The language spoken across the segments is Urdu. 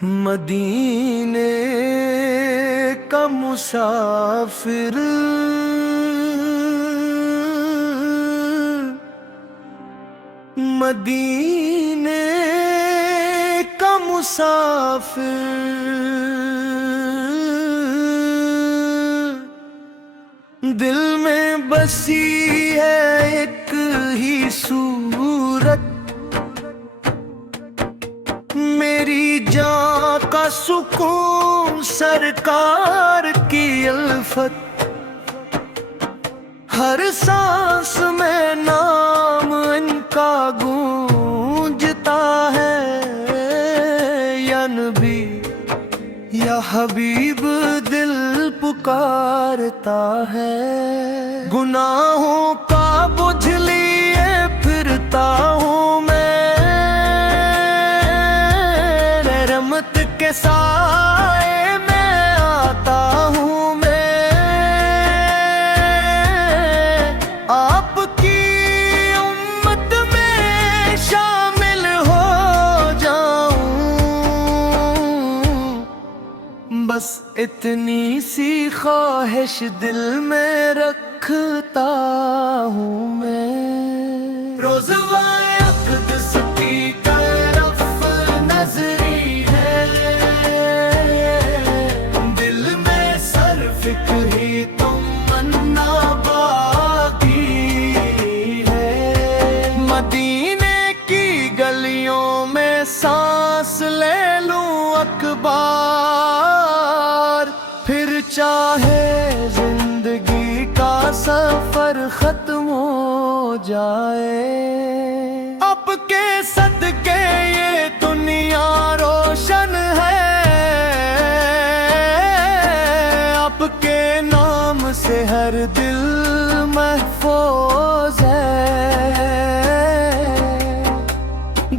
مدینے کا مسافر مدینے کا مسافر دل میں بسی ہے ایک ہی صورت میری جان کا سکون سرکار کی الفت ہر سانس میں نام ان کا گونجتا ہے یا نبی یا حبیب دل پکارتا ہے گناہوں کا بجھ لیے پھرتا ہوں میں رحمت کے سائے میں آتا ہوں میں آپ کی امت میں شامل ہو جاؤں بس اتنی سی خواہش دل میں رکھتا ہوں میں روزہ اقدس کی طرف نظری ہے دل میں سر فکر ہی تمنا باقی ہے مدینے کی گلیوں میں سانس لے لوں اکبار پھر چاہے زندگی کا سفر ختم ہو جائے آپ کے صدقے یہ دنیا روشن ہے آپ کے نام سے ہر دل محفوظ ہے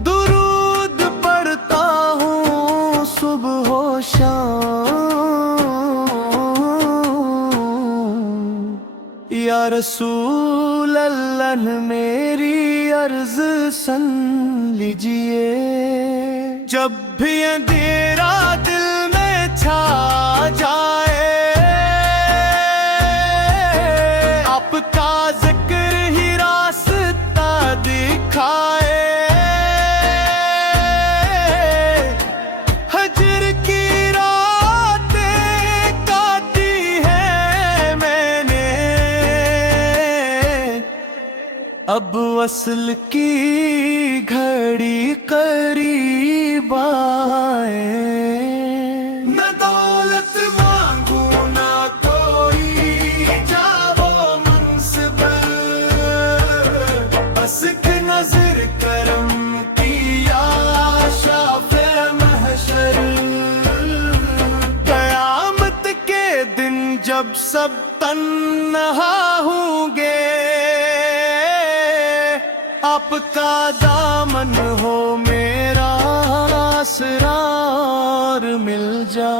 درود پڑھتا ہوں صبح و شام یا رسول اللہ میری عرض سن لیجئے جب بھی اندھیرا دل میں چھا جائے آپ کا ذکر ہی راستہ دکھائے ہجر کی راتیں کاٹی ہے میں نے اب وصل کی گھڑی قریب آئے نہ دولت مانگوں نہ کوئی جاو منصب بس ایک نظر کرم کی یا شافع محشر قیامت کے دن جب سب تنہا ہوں گے آپ کا دامن ہو میرا اسرار مل جا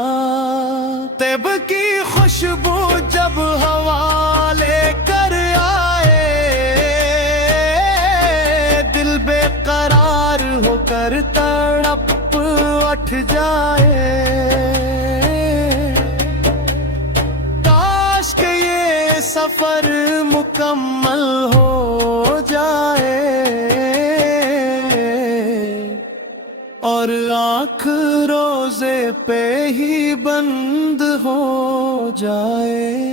طیب کی خوشبو جب ہوا لے کر آئے دل بے قرار ہو کر تڑپ اٹھ جائے کاش کہ یہ سفر مکمل ہو جائے اور آنکھ روزے پہ ہی بند ہو جائے